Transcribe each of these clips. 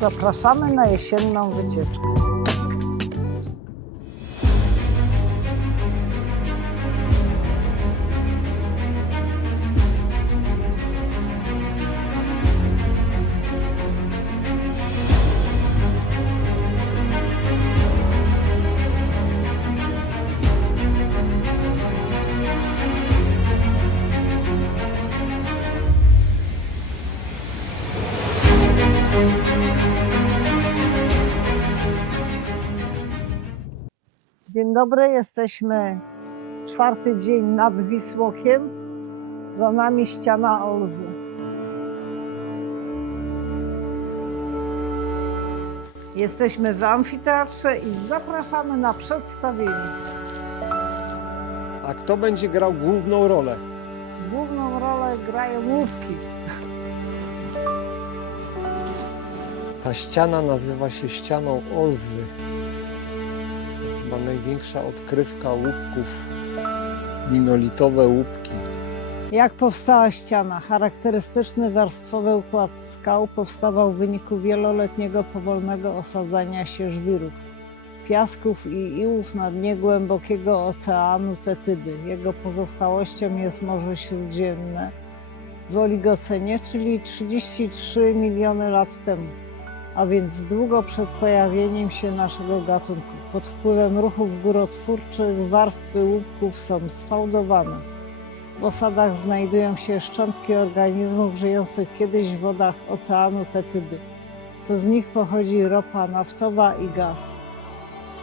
Zapraszamy na jesienną wycieczkę. Dzień dobry, jesteśmy czwarty dzień nad Wisłokiem. Za nami ściana Olzy. Jesteśmy w amfiteatrze i zapraszamy na przedstawienie. A kto będzie grał główną rolę? Główną rolę grają łupki. Ta ściana nazywa się ścianą Olzy. Największa odkrywka łupków. Minolitowe łupki. Jak powstała ściana? Charakterystyczny warstwowy układ skał powstawał w wyniku wieloletniego powolnego osadzania się żwirów, piasków i iłów na dnie głębokiego oceanu Tetydy. Jego pozostałością jest Morze Śródziemne w Oligocenie, czyli 33 miliony lat temu, a więc długo przed pojawieniem się naszego gatunku. Pod wpływem ruchów górotwórczych warstwy łupków są sfałdowane. W osadach znajdują się szczątki organizmów żyjących kiedyś w wodach oceanu Tetydy. To z nich pochodzi ropa naftowa i gaz.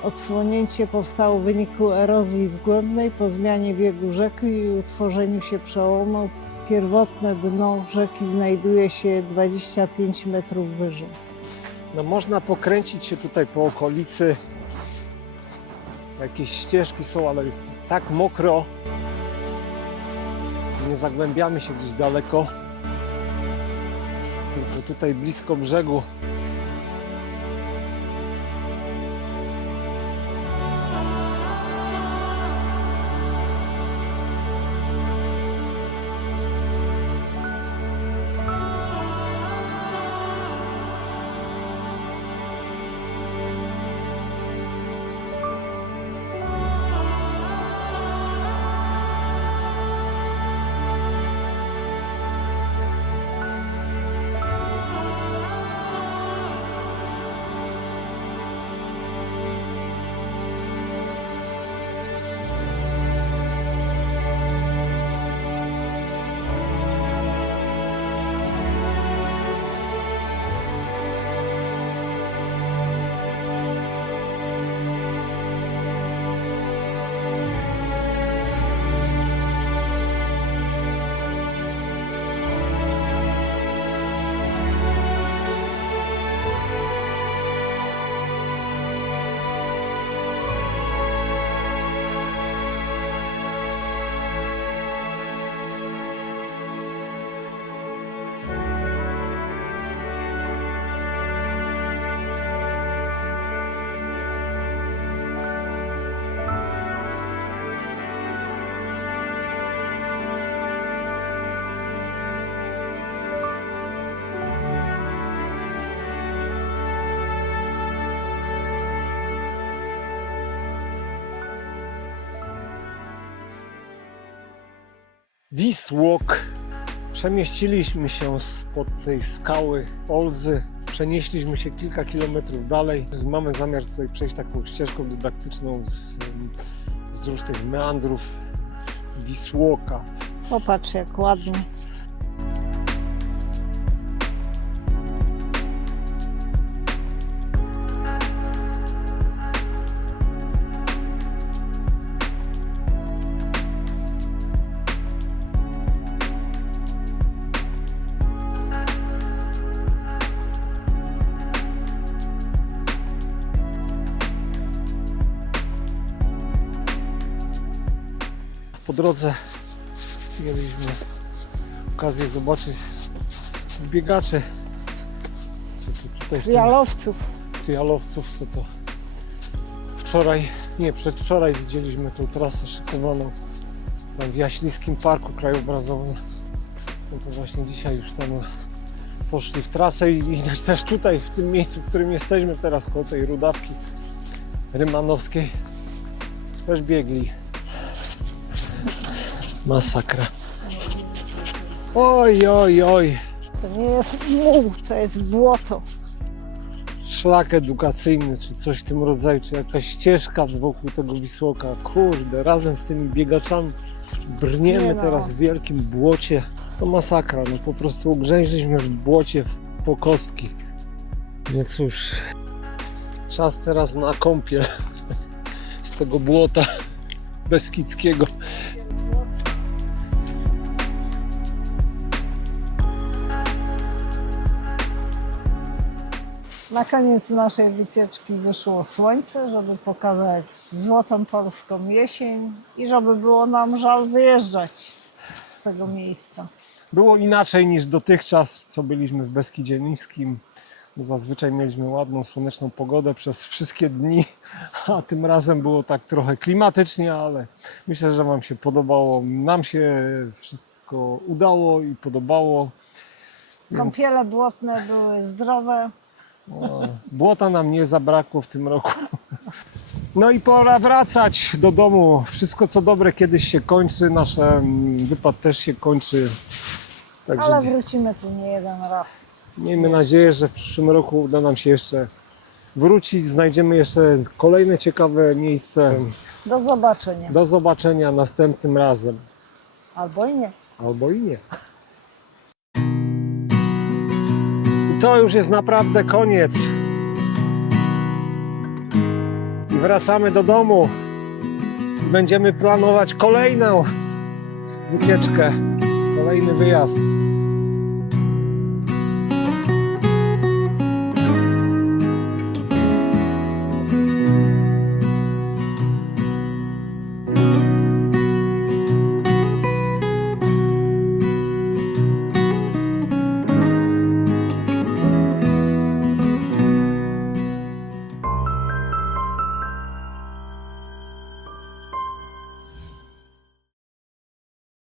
Odsłonięcie powstało w wyniku erozji wgłębnej po zmianie biegu rzeki i utworzeniu się przełomu. Pierwotne dno rzeki znajduje się 25 metrów wyżej. No można pokręcić się tutaj po okolicy. Jakieś ścieżki są, ale jest tak mokro. Nie zagłębiamy się gdzieś daleko. Tylko tutaj blisko brzegu. Wisłok. Przemieściliśmy się spod tej skały Olzy. Przenieśliśmy się kilka kilometrów dalej. Mamy zamiar tutaj przejść taką ścieżką dydaktyczną z, tych meandrów Wisłoka. Popatrz jak ładnie. Drodze mieliśmy okazję zobaczyć biegaczy. Co to tutaj Trialowców. trialowców, co to wczoraj, nie przedwczoraj widzieliśmy tą trasę szykowaną w Jaślińskim Parku Krajobrazowym. No to właśnie dzisiaj już tam poszli w trasę i widać też tutaj, w tym miejscu, w którym jesteśmy teraz, koło tej rudawki rymanowskiej, też biegli. Masakra. Oj, oj, oj. To nie jest muł, to jest błoto. Szlak edukacyjny, czy coś w tym rodzaju, czy jakaś ścieżka wokół tego Wisłoka. Kurde, razem z tymi biegaczami brniemy Nie no. teraz w wielkim błocie. To masakra, no po prostu ugrzęźliśmy w błocie po kostki. No cóż, czas teraz na kąpiel z tego błota beskidzkiego. Na koniec naszej wycieczki wyszło słońce, żeby pokazać złotą polską jesień i żeby było nam żal wyjeżdżać z tego miejsca. Było inaczej niż dotychczas, co byliśmy w Beskidzie Niskim. Zazwyczaj mieliśmy ładną, słoneczną pogodę przez wszystkie dni, a tym razem było tak trochę klimatycznie, ale myślę, że Wam się podobało. Nam się wszystko udało i podobało. Kąpiele błotne były zdrowe. O, błota nam nie zabrakło w tym roku. No i pora wracać do domu. Wszystko co dobre kiedyś się kończy. Nasz em, wypad też się kończy. Także Ale wrócimy tu nie jeden raz. Miejmy nadzieję, że w przyszłym roku uda nam się jeszcze wrócić. Znajdziemy jeszcze kolejne ciekawe miejsce. Do zobaczenia. Do zobaczenia następnym razem. Albo i nie. Albo i nie. To już jest naprawdę koniec. I wracamy do domu. Będziemy planować kolejną wycieczkę, kolejny wyjazd.